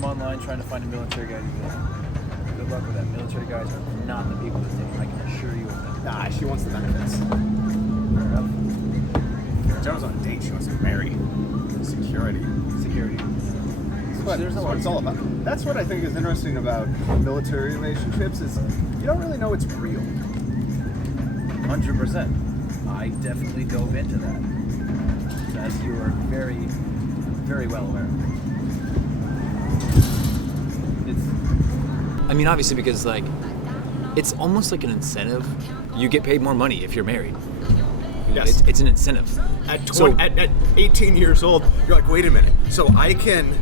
I'm online trying to find a military guy to do this. Good luck with that. Military guys are not the people to take. I can assure you of that. Nah, she wants the benefits. Fair enough. Jenna's on a date. She wants to marry. Security. That's what it's all about. That's what I think is interesting about military relationships is you don't really know it's real. 100%. I definitely dove into that. As you are very, very well aware. I mean, obviously, because like, it's almost like an incentive. You get paid more money if you're married. Yes. It's an incentive. At 18 years old, you're like, wait a minute. So I can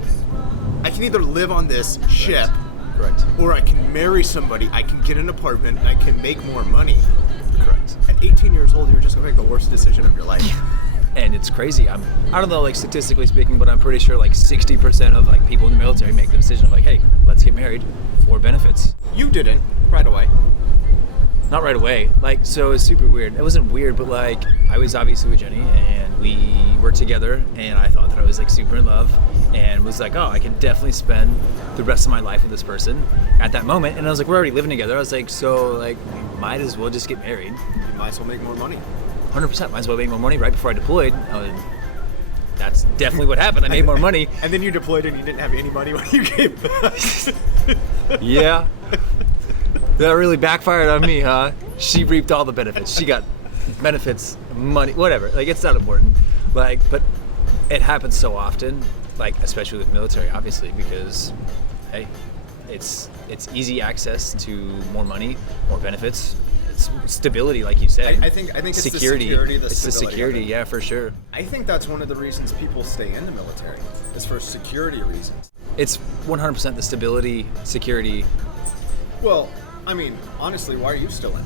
either live on this ship, Correct. or I can marry somebody. I can get an apartment. And I can make more money. Correct. At 18 years old, you're just gonna make the worst decision of your life. And it's crazy. I don't know, like statistically speaking, but I'm pretty sure like 60% of like people in the military make the decision of like, hey, let's get married for benefits. You didn't right away. Not right away. Like, so it's super weird. It wasn't weird, but like, I was obviously with Jenny and we were together and I thought that I was like super in love and was like, oh, I can definitely spend the rest of my life with this person at that moment. And I was like, we're already living together. I was like, so like, we might as well just get married. You might as well make more money. 100%. Might as well make more money right before I deployed. That's definitely what happened. I made more money. And then you deployed and you didn't have any money when you came back. Yeah. That really backfired on me, huh? She reaped all the benefits. She got benefits, money, whatever. Like, it's not important. Like, but it happens so often, like, especially with military, obviously, because, hey, it's easy access to more money, more benefits. It's stability, like you said. I think it's security. the security, It's the stability security, of it. yeah, for sure. I think that's one of the reasons people stay in the military, is for security reasons. It's 100% the stability, security. Well, I mean, honestly, why are you still in?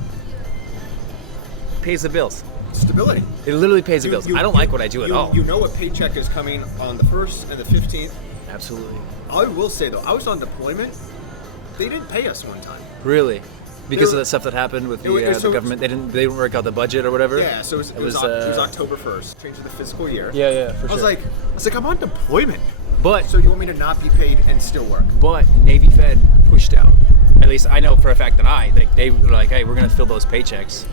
Pays the bills. Stability. It literally pays the bills. I don't like what I do at all. You know what paycheck is coming on the 1st and the 15th. Absolutely. I will say, though, I was on deployment. They didn't pay us one time. Really? Because of the stuff that happened with the government, they didn't work out the budget or whatever. Yeah, so it was October 1st, changing the fiscal year. Yeah, for sure. I was like, I'm on deployment. But So you want me to not be paid and still work? but Navy Fed pushed out. At least I know for a fact that they were like, hey, we're gonna fill those paychecks.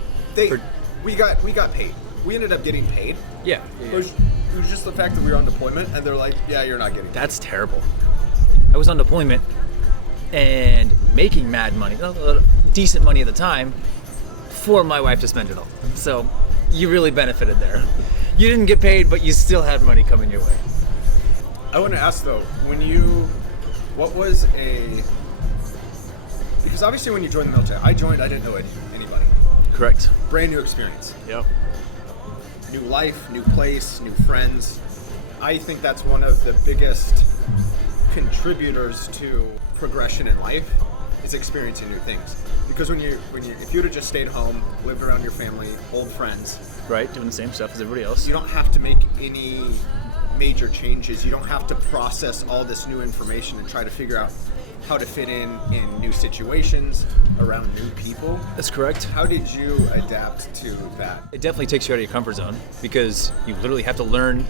We got paid. We ended up getting paid. Yeah. It was just the fact that we were on deployment, and they're like, yeah, you're not getting paid. That's terrible. I was on deployment and making mad money, decent money at the time, for my wife to spend it all. So you really benefited there. You didn't get paid, but you still had money coming your way. I want to ask though, because obviously when you joined the military, I didn't know anybody. Correct. Brand new experience. Yep. New life, new place, new friends. I think that's one of the biggest contributors to progression in life is experiencing new things. Because if you would have just stayed home, lived around your family, old friends, Right, doing the same stuff as everybody else. you don't have to make any major changes. You don't have to process all this new information and try to figure out how to fit in new situations around new people. That's correct. How did you adapt to that? It definitely takes you out of your comfort zone because you literally have to learn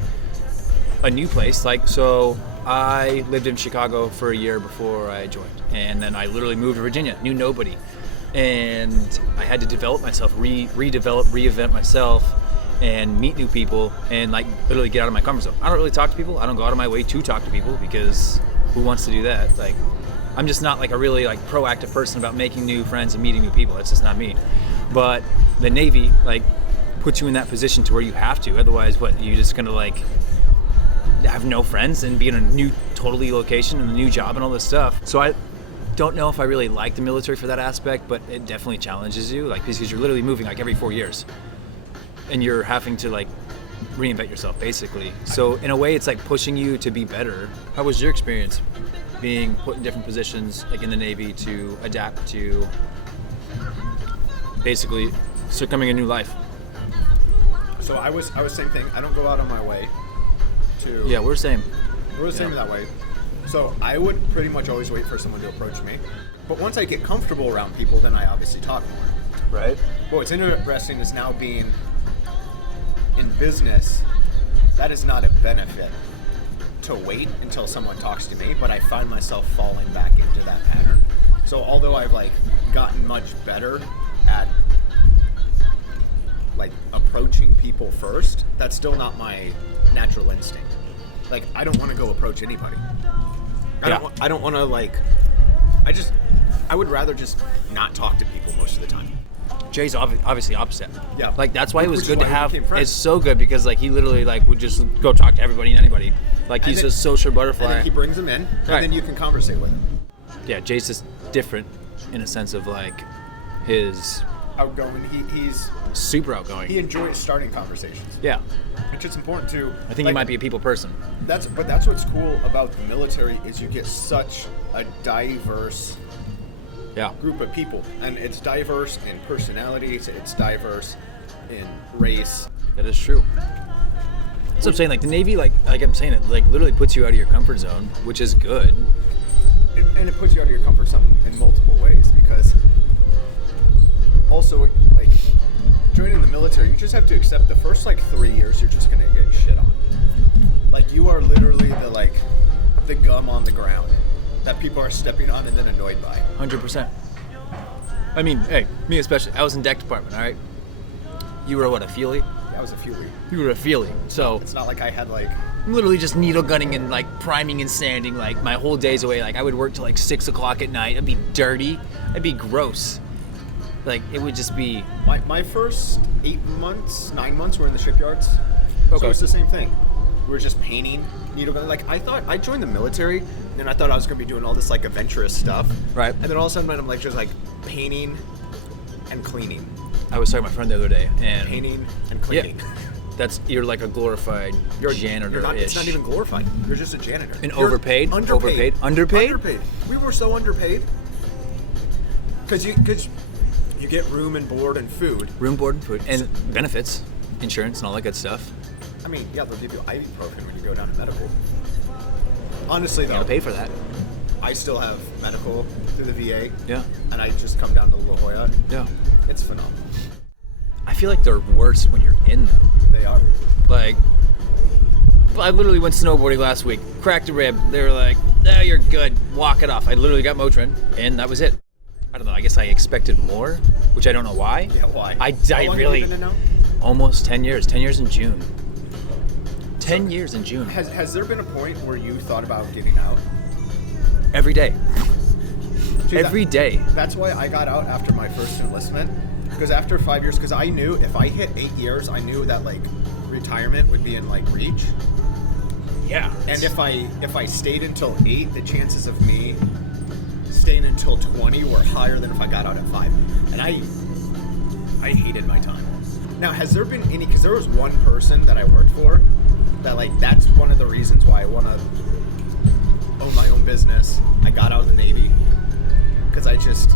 a new place. Like, so I lived in Chicago for a year before I joined, and then I literally moved to Virginia, knew nobody, and I had to develop myself, reinvent myself, and meet new people, and like literally get out of my comfort zone. I don't really talk to people. I don't go out of my way to talk to people because who wants to do that? Like, I'm just not like a really like proactive person about making new friends and meeting new people. That's just not me. But the Navy like puts you in that position to where you have to. Otherwise, what, you just gonna like have no friends and be in a new totally location and a new job and all this stuff. So I don't know if I really like the military for that aspect, but it definitely challenges you, like, because you're literally moving like every 4 years and you're having to like reinvent yourself basically. So in a way it's like pushing you to be better. How was your experience being put in different positions like in the Navy to adapt to basically succumbing a new life? So I was same thing. I don't go out on my way to. Yeah, we're the same. We're the same that way. So I would pretty much always wait for someone to approach me. But once I get comfortable around people, then I obviously talk more. Right. But what's interesting is now being in business, that is not a benefit to wait until someone talks to me, but I find myself falling back into that pattern. So although I've like gotten much better at like approaching people first, that's still not my natural instinct. Like, I don't want to go approach anybody. I don't want to like, I would rather just not talk to people most of the time. Jay's obviously opposite. Yeah. Like, that's why it was Which is good to why we have. became friends. It's so good because like he literally like would just go talk to everybody and anybody. Like he's a social butterfly. And then he brings them in, and then you can conversate with him. Yeah, Jay's just different in a sense of like his Outgoing. He's super outgoing. he enjoys starting conversations. Yeah. Which is important to. I think he might be a people person. That's what's cool about the military is you get such a diverse group of people, and it's diverse in personalities, it's diverse in race. That is true. That's what I'm saying. Like the Navy, like I'm saying, it like literally puts you out of your comfort zone, which is good. And it puts you out of your comfort zone in multiple ways, because also like joining the military, you just have to accept the first like 3 years you're just gonna get shit on. Like you are literally the gum on the ground that people are stepping on and then annoyed by. 100%. I mean, hey, me especially. I was in deck department. All right. You were what, a feelie? Yeah, I was a feelie. You were a feelie. So It's not like I had like. I'm literally just needle gunning and like priming and sanding like my whole days away. Like I would work till like 6 o'clock at night. It'd be dirty. It'd be gross. Like it would just be. My first 9 months were in the shipyards. Okay. So it's the same thing. We were just painting, needle gun. Like I thought I joined the military, and then I thought I was gonna be doing all this like adventurous stuff. Right. And then all of a sudden I'm like just like painting and cleaning. I was talking to my friend the other day, and Painting and cleaning. Yeah, you're like a glorified janitor-ish. It's not even glorified. You're just a janitor. And You're overpaid? Underpaid. Underpaid? Underpaid. We were so underpaid. Because you get room and board and food. Room, board, and food, and benefits, insurance, and all that good stuff. I mean, yeah, they'll give you ibuprofen when you go down to medical. Honestly, You though, gotta pay for that. I still have medical through the VA. Yeah. And I just come down to La Jolla. Yeah. It's phenomenal. I feel like they're worse when you're in them. They are. Like, I literally went snowboarding last week, cracked a rib. They were like, "No, you're good. Walk it off." I literally got Motrin, and that was it. I don't know. I guess I expected more, which I don't know why. Yeah, why? I How long really have you been in now? almost 10 years. 10 years in June. 10 years in June. Has there been a point where you thought about getting out? Every day. See, Every day. That's why I got out after my first enlistment. Because after 5 years, because I knew if I hit 8 years, I knew that like retirement would be in like reach. Yeah. And if I stayed until 8, the chances of me staying until 20 were higher than if I got out at 5. And I hated my time. Now, has there been any? Because there was one person that I worked for that like that's one of the reasons why I want to own my own business. I got out of the Navy because I just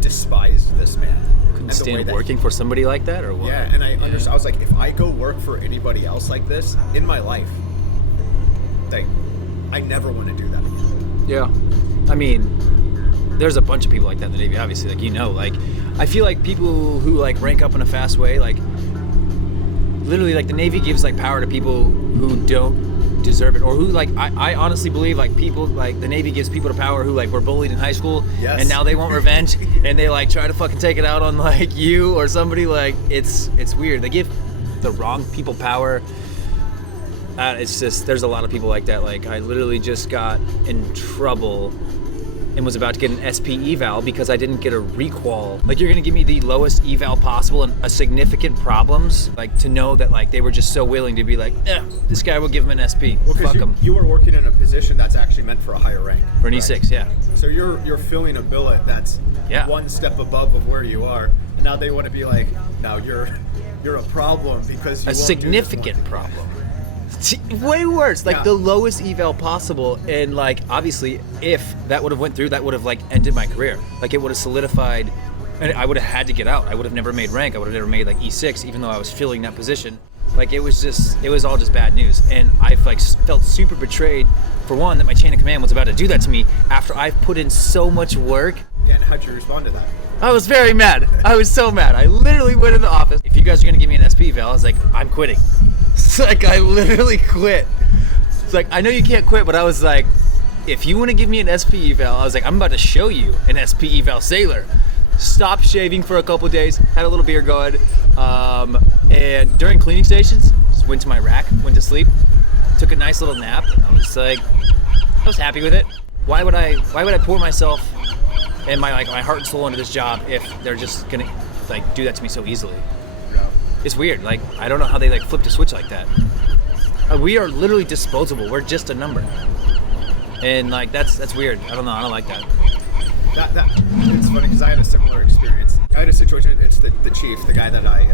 despised this man. Couldn't stand working for somebody like that, or what? Yeah, and I understand. I was like, if I go work for anybody else like this in my life, like, I never want to do that again. Yeah. I mean, there's a bunch of people like that in the Navy, obviously. Like, you know, like, I feel like people who, like, rank up in a fast way, like, literally, like, the Navy gives, like, power to people who don't deserve it. Or who, like, I honestly believe, like, people, like, the Navy gives people the power who, like, were bullied in high school. Yes. And now they want revenge. And they, like, try to fucking take it out on, like, you or somebody. Like, it's weird. They give the wrong people power. It's just, there's a lot of people like that. Like, I literally just got in trouble and was about to get an SP eval because I didn't get a requal. Like, you're gonna give me the lowest eval possible and a significant problems, like, to know that, like, they were just so willing to be like, this guy will give him an SP. Well, Fuck him. you were working in a position that's actually meant for a higher rank. For an E6, yeah. So you're filling a billet that's one step above of where you are. And now they want to be like, now you're a problem because you A won't significant do this one. problem. Way worse, like the lowest eval possible, and like obviously if that would have went through, that would have like ended my career. Like it would have solidified, and I would have had to get out. I would have never made rank. I would have never made like E6, even though I was filling that position. Like it was all just bad news, and I've like felt super betrayed. For one, that my chain of command was about to do that to me after I've put in so much work. Yeah, and how'd you respond to that? I was very mad. I was so mad. I literally went in the office. If you guys are gonna give me an SP eval, I was like, I'm quitting. It's like I literally quit. It's like, I know you can't quit, but I was like, if you want to give me an SP eval, I was like, I'm about to show you an SP eval sailor. Stopped shaving for a couple days, had a little beer going, and during cleaning stations, just went to my rack, went to sleep, took a nice little nap. I was like, I was happy with it. Why would I pour myself and my heart and soul into this job if they're just gonna like do that to me so easily? It's weird. Like, I don't know how they like flipped a switch like that. We are literally disposable. We're just a number, and like that's weird. I don't know. I don't like that. That it's funny because I had a similar experience. I had a situation. It's the chief, the guy that I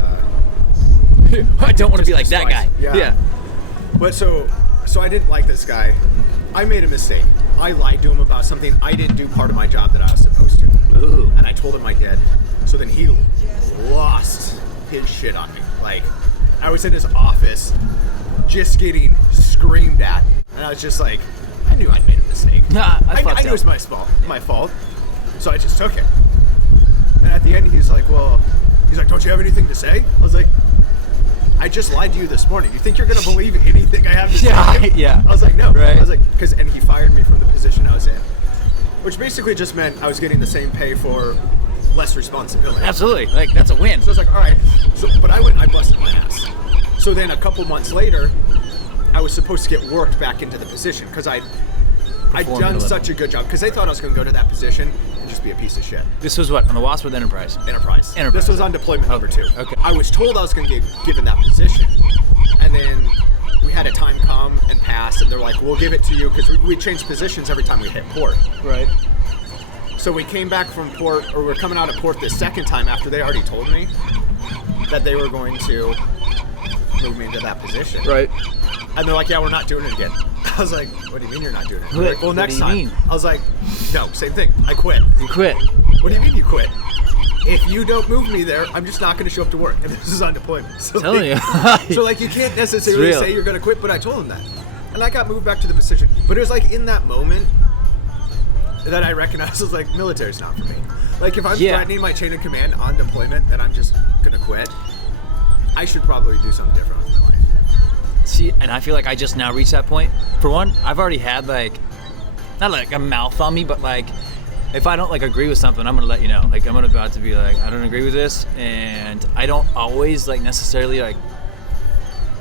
don't want to be like that guy. Yeah. But so I didn't like this guy. I made a mistake. I lied to him about something. I didn't do part of my job that I was supposed to. Ooh. And I told him I did. So then he lost his shit on me. Like, I was in his office just getting screamed at. And I was just like, I knew I'd made a mistake. I knew it was my fault. So I just took it. And at the end, he's like, don't you have anything to say? I was like, I just lied to you this morning. You think you're going to believe anything I have to say? Yeah. I was like, no. Right. I was like, and he fired me from the position I was in. Which basically just meant I was getting the same pay for less responsibility. Absolutely. Like, that's a win. So I was like, all right. But I busted my ass. So then a couple months later, I was supposed to get worked back into the position because I'd done such a good job. Because they thought I was going to go to that position and just be a piece of shit. This was what, on the Wasp or the Enterprise? Enterprise. This was on deployment number 2. Okay. I was told I was going to get given that position. And then we had a time come and pass, and they're like, we'll give it to you, because we changed positions every time we hit port. Right. So we came back from port, or we're coming out of port the second time after they already told me that they were going to move me into that position. Right. And they're like, yeah, we're not doing it again. I was like, what do you mean you're not doing it? Like, like, well, what next do you time. mean? I was like, no, same thing. I quit. You quit. What do you mean you quit? If you don't move me there, I'm just not going to show up to work. And this is on deployment. So Telling you. So like, you can't necessarily say you're going to quit, but I told him that. And I got moved back to the position. But it was like in that moment that I recognized, I was like, military's not for me. Like, if I'm threatening my chain of command on deployment, then I'm just going to quit. I should probably do something different with my life. See, and I feel like I just now reached that point. For one, I've already had not like a mouth on me, but like, if I don't like agree with something, I'm gonna let you know. Like, I'm about to be like, I don't agree with this, and I don't always like necessarily like.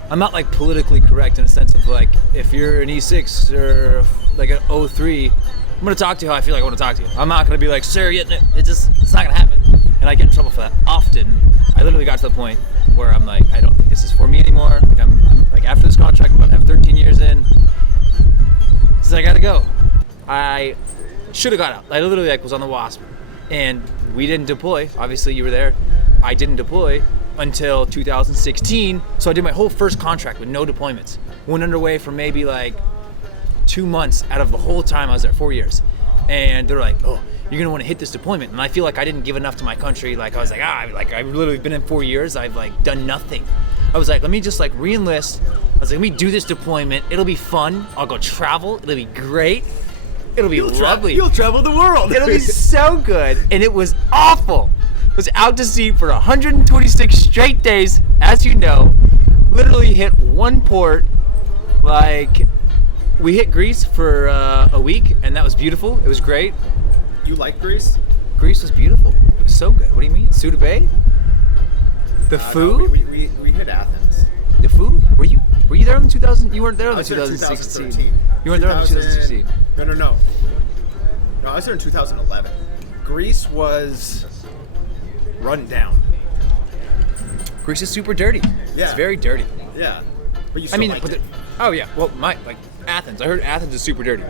I'm not like politically correct in a sense of like, if you're an E6 or like an 03, I'm gonna talk to you how I feel like I want to talk to you. I'm not gonna be like, sir, it's not gonna happen. And I get in trouble for that often. I literally got to the point where I'm like, I don't think this is for me anymore. Like, I'm like, after this contract, I'm about to have 13 years in. So I gotta go. I should have got out. I literally like was on the Wasp, and we didn't deploy. Obviously, you were there. I didn't deploy until 2016. So I did my whole first contract with no deployments. Went underway for maybe like 2 months out of the whole time I was there, 4 years. And they're like, oh, you're gonna want to hit this deployment. And I feel like I didn't give enough to my country. Like, I was like, I've literally been in 4 years. I've like done nothing. I was like, let me just like re-enlist. I was like, let me do this deployment. It'll be fun. I'll go travel. It'll be great. It'll be lovely. You'll travel the world. It'll be so good. And it was awful. I was out to sea for 126 straight days, as you know. Literally hit one port. Like, we hit Greece for a week, and that was beautiful. It was great. You like Greece? Greece was beautiful. It was so good. What do you mean? Suda Bay? The food? No, we hit Athens. The food? Were you there in 2000? You weren't there in I the was there in 2016. 2013. You weren't there in 2016. No. No, I was there in 2011. Greece was run down. Greece is super dirty. Yeah. It's very dirty. Yeah. But you still liked it. Oh yeah. Well, Athens. I heard Athens is super dirty.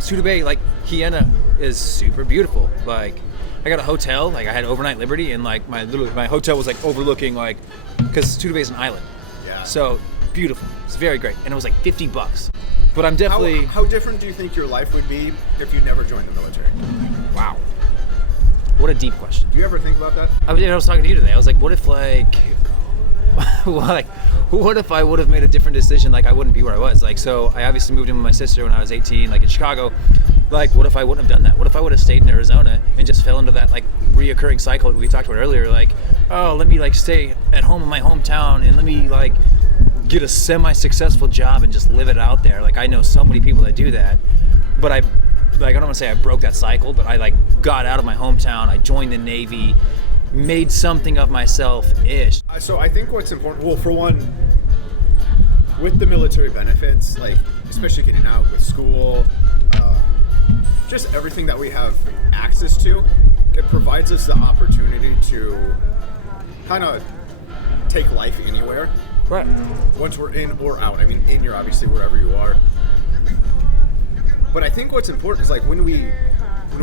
Suda Bay, like Hyena, is super beautiful. Like, I got a hotel. Like, I had overnight Liberty, and like my hotel was like overlooking, like, because Suda Bay is an island. Yeah. So beautiful. It's very great, and it was like $50. But I'm definitely. How different do you think your life would be if you never joined the military? Wow. What a deep question. Do you ever think about that? I was talking to you today. I was like, what if what if I would have made a different decision? Like, I wouldn't be where I was. Like, so I obviously moved in with my sister when I was 18, like in Chicago. Like, what if I wouldn't have done that? What if I would have stayed in Arizona and just fell into that like reoccurring cycle we talked about earlier? Like, oh, let me like stay at home in my hometown and let me like get a semi-successful job and just live it out there. Like I know so many people that do that, but I don't want to say I broke that cycle, but I like got out of my hometown. I joined the Navy, made something of myself-ish. So I think what's important, well, for one, with the military benefits, like especially getting out with school, just everything that we have access to, it provides us the opportunity to kind of take life anywhere. Right. Once we're in or out. I mean, in, you're obviously wherever you are. But I think what's important is like when we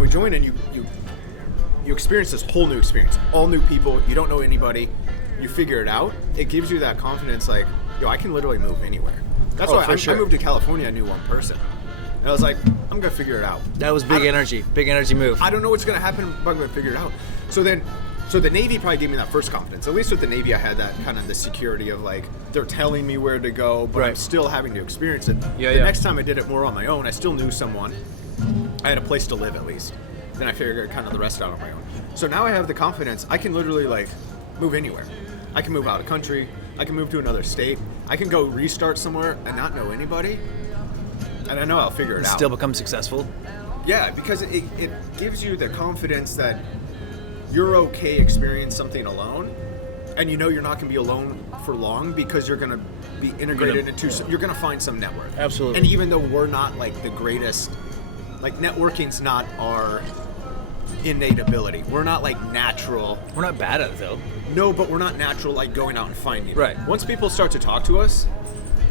join and you experience this whole new experience, all new people, you don't know anybody, you figure it out, it gives you that confidence like, yo, I can literally move anywhere. That's why I moved to California, I knew one person. And I was like, I'm gonna figure it out. That was big energy move. I don't know what's gonna happen, but I'm gonna figure it out. So the Navy probably gave me that first confidence. At least with the Navy, I had that kind of the security of like, they're telling me where to go, but I'm still having to experience it. The next time I did it more on my own, I still knew someone. I had a place to live at least. Then I figured kind of the rest out on my own. So now I have the confidence, I can literally like move anywhere. I can move out of country, I can move to another state, I can go restart somewhere and not know anybody. And I know I'll figure it out. Still become successful? Yeah, because it gives you the confidence that you're okay experiencing something alone, and you know you're not going to be alone for long because you're going to be integrated you're going to find some network. Absolutely. And even though we're not like the greatest, like networking's not our innate ability. We're not like natural. We're not bad at it though. No, but we're not natural like going out and finding it. Right. Once people start to talk to us,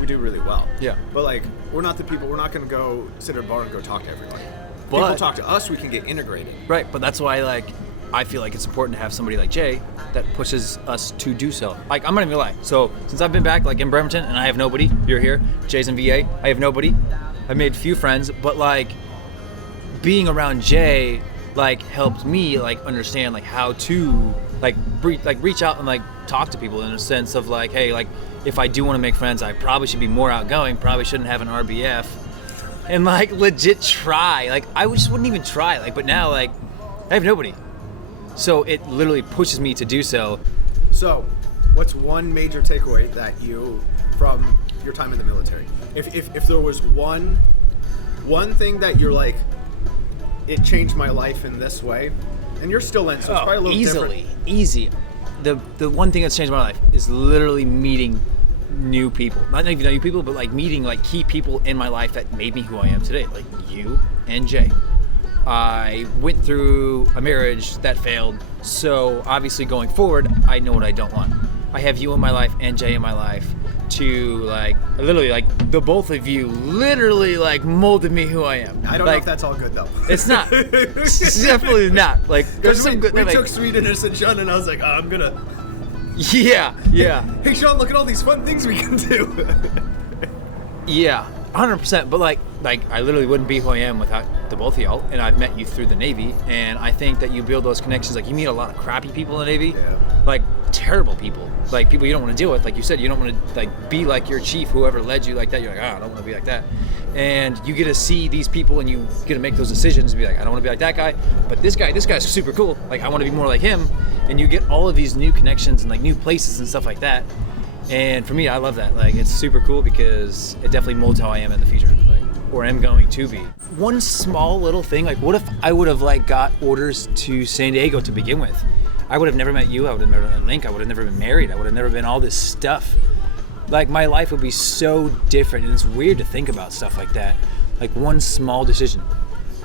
we do really well. Yeah. But like, we're not the people, we're not going to go sit at a bar and go talk to everybody. But people talk to us, we can get integrated. Right, but that's why like I feel like it's important to have somebody like Jay that pushes us to do so. Like, I'm not even gonna lie. So, since I've been back, like, in Bremerton, and I have nobody, you're here, Jay's in VA, I have nobody. I've made a few friends, but, like, being around Jay, like, helped me, like, understand, like, how to, like, reach out and, like, talk to people in a sense of, like, hey, like, if I do want to make friends, I probably should be more outgoing, probably shouldn't have an RBF, and, like, legit try. Like, I just wouldn't even try, like, but now, like, I have nobody. So it literally pushes me to do so. So, what's one major takeaway that you, from your time in the military? If there was one thing that you're like, it changed my life in this way, and you're still in, so it's probably a little different. Easy. The one thing that's changed my life is literally meeting new people. Not even new people, but like meeting like key people in my life that made me who I am today. Like you and Jay. I went through a marriage that failed, so obviously going forward, I know what I don't want. I have you in my life and Jay in my life to like, literally like the both of you literally like molded me who I am. I don't know if that's all good though. It's not. It's definitely not. Like there's some good. We took Sweet Innocent Sean and I was like, oh, I'm gonna. Yeah. Hey Sean, look at all these fun things we can do. Yeah. 100%, but like I literally wouldn't be who I am without the both of y'all, and I've met you through the Navy, and I think that you build those connections. Like you meet a lot of crappy people in the Navy, like terrible people, like people you don't want to deal with. Like you said, you don't want to like be like your chief, whoever led you like that. You're like, I don't want to be like that, and you get to see these people, and you get to make those decisions and be like, I don't want to be like that guy, but this guy's super cool. Like I want to be more like him, and you get all of these new connections and like new places and stuff like that. And for me, I love that. Like, it's super cool because it definitely molds how I am in the future, like, or am going to be. One small little thing, like, what if I would have like got orders to San Diego to begin with? I would have never met you. I would have never met Link. I would have never been married. I would have never been all this stuff. Like, my life would be so different, and it's weird to think about stuff like that. Like, one small decision.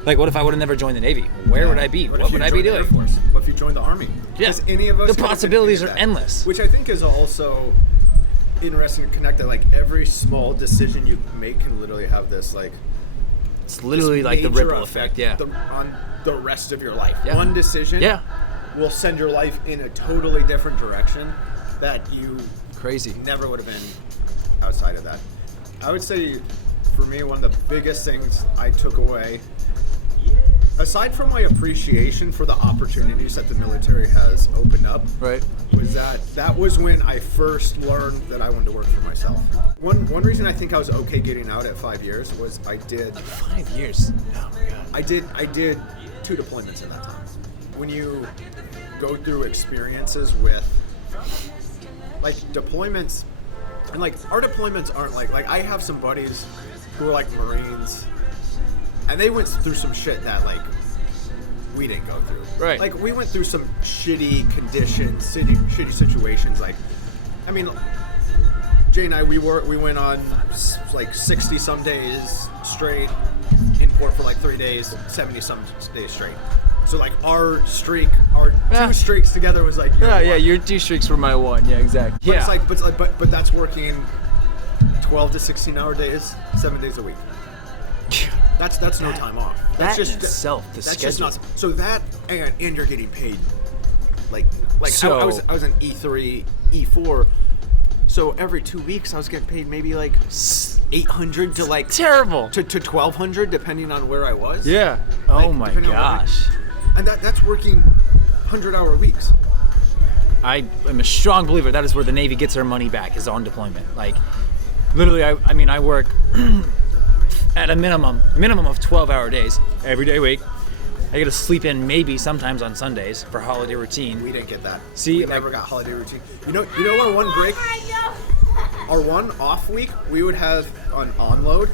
Like, what if I would have never joined the Navy? Where would I be? What would I be doing? Air Force? What if you joined the Army? Yeah. Any of us the possibilities are endless. Which I think is also interesting to connect that like every small decision you make can literally have this like it's literally like the ripple effect on the rest of your life. One decision will send your life in a totally different direction that you never would have been outside of that. I would say for me one of the biggest things I took away, aside from my appreciation for the opportunities that the military has opened up, was that was when I first learned that I wanted to work for myself. One reason I think I was okay getting out at 5 years was I did 5 years. Oh my god. I did 2 deployments in that time. When you go through experiences with like deployments, And like our deployments aren't like I have some buddies who are like Marines, and they went through some shit that like we didn't go through. Right. Like we went through some shitty conditions, shitty situations. Like, I mean, Jay and I, we went on like 60 some days straight in port for like 3 days, 70 some days straight. So like our two streaks together was like your 2 streaks were my 1. Yeah, exactly. But but that's working 12 to 16-hour days, 7 days a week. That's no time off. That's That in itself, the that's schedule. just nuts. So that and you're getting paid like So- I was an E3, E4. So every 2 weeks I was getting paid maybe like 800 to like Terrible. to 1200 depending on where I was. Yeah. Like, Oh my depending on where- gosh. And that's working 100-hour weeks. I am a strong believer that is where the Navy gets their money back, is on deployment. Like, literally, I mean, I work at a minimum of 12-hour days every day a week. I get to sleep in maybe sometimes on Sundays for holiday routine. We didn't get that. See, we like- never got holiday routine. You know our one break, our one off week, we would have an onload,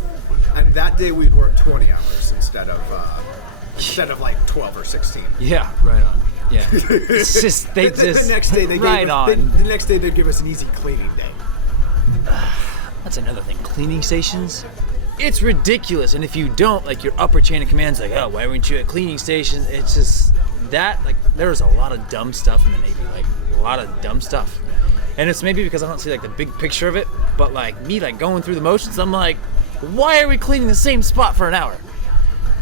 and that day we'd work 20 hours instead of like 12 or 16. Yeah, right on. Yeah, it's just they The just next day they right gave on. us, the next day they'd give us an easy cleaning day. That's another thing. Cleaning stations. It's ridiculous, and if you don't, like, your upper chain of command's like, oh, why weren't you at cleaning stations? It's just that, like, there's a lot of dumb stuff in the Navy, like a lot of dumb stuff, and it's maybe because I don't see like the big picture of it, but like me, like going through the motions, I'm like, why are we cleaning the same spot for an hour?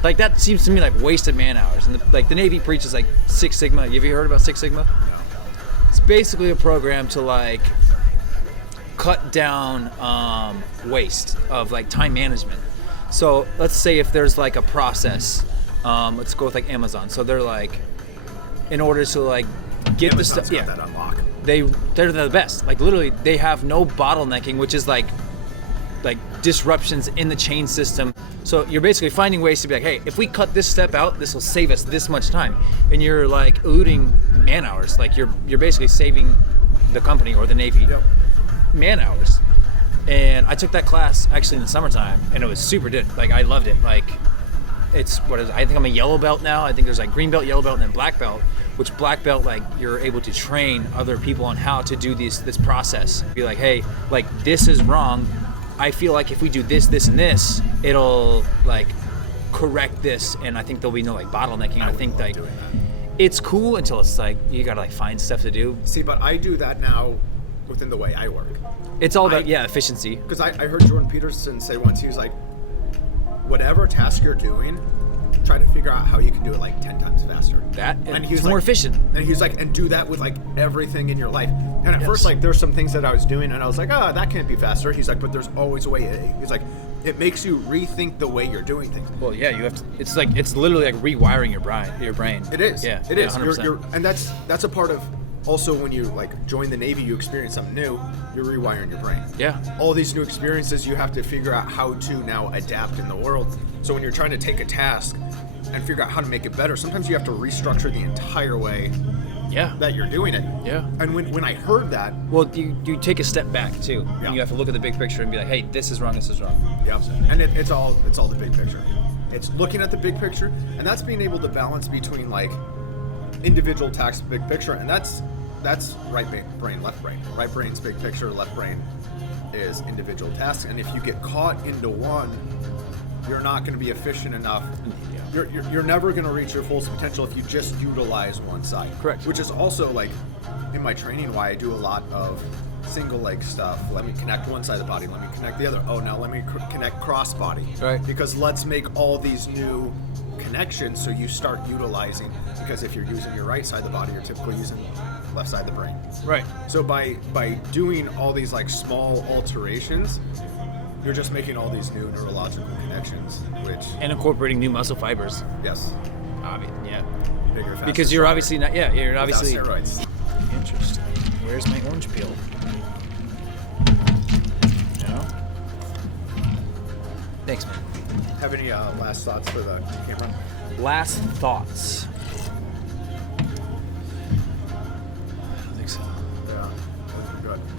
Like that seems to me like wasted man hours, and the Navy preaches like 6 Sigma. Have you heard about 6 Sigma? It's basically a program to like cut down waste of like time management. So let's say if there's like a process, let's go with like Amazon. So they're like, in order to like get the Amazon's stuff, got that unlock. they're the best. Like literally, they have no bottlenecking, which is like disruptions in the chain system. So you're basically finding ways to be like, hey, if we cut this step out, this will save us this much time, and you're like eluding man hours. Like you're basically saving the company or the Navy man hours. And I took that class actually in the summertime, and it was super good. Like I loved it. Like it's I think I'm a yellow belt now. I think there's like green belt, yellow belt, and then black belt. Which black belt, like you're able to train other people on how to do this process. Be like, hey, like this is wrong. I feel like if we do this, this, and this, it'll like correct this, and I think there'll be no like bottlenecking. I think like it's cool until it's like you gotta like find stuff to do. See, but I do that now within the way I work. It's all about efficiency. Because I heard Jordan Peterson say once, he was like, whatever task you're doing, try to figure out how you can do it like 10 times faster. And he was it's more like, efficient. And he was like, and do that with like everything in your life. And at Yes. first, like there's some things that I was doing, and I was like, oh, that can't be faster. He's like, but there's always a way. He's like, it makes you rethink the way you're doing things. Well, yeah, you have to. It's literally like rewiring your brain. It is. Yeah, it is. 100%. And that's a part of. Also, when you like join the Navy, you experience something new. You're rewiring your brain. Yeah. All these new experiences, you have to figure out how to now adapt in the world. So when you're trying to take a task and figure out how to make it better, sometimes you have to restructure the entire way that you're doing it. Yeah. And when I heard that, Well, you take a step back too. Yeah. And you have to look at the big picture and be like, hey, this is wrong. This is wrong. yeah, and it's all the big picture. It's looking at the big picture, and that's being able to balance between like individual tasks, big picture, and that's right brain, left brain. Right brain's big picture, left brain is individual tasks. And if you get caught into one, you're not going to be efficient enough. You're never going to reach your full potential if you just utilize one side. Correct. Which is also like in my training why I do a lot of single leg stuff. Let me connect one side of the body. Let me connect the other. Oh, now let me connect cross body. Right. Because let's make all these new connections so you start utilizing. Because if you're using your right side of the body, you're typically using left side of the brain. Right. So by doing all these like small alterations, you're just making all these new neurological connections, which And incorporating new muscle fibers. yes, Yeah. bigger, faster, Because you're stronger, obviously not. Yeah. You're without obviously. steroids. Interesting. Where's my orange peel? No. Thanks, man. Have any last thoughts for the camera? Last thoughts.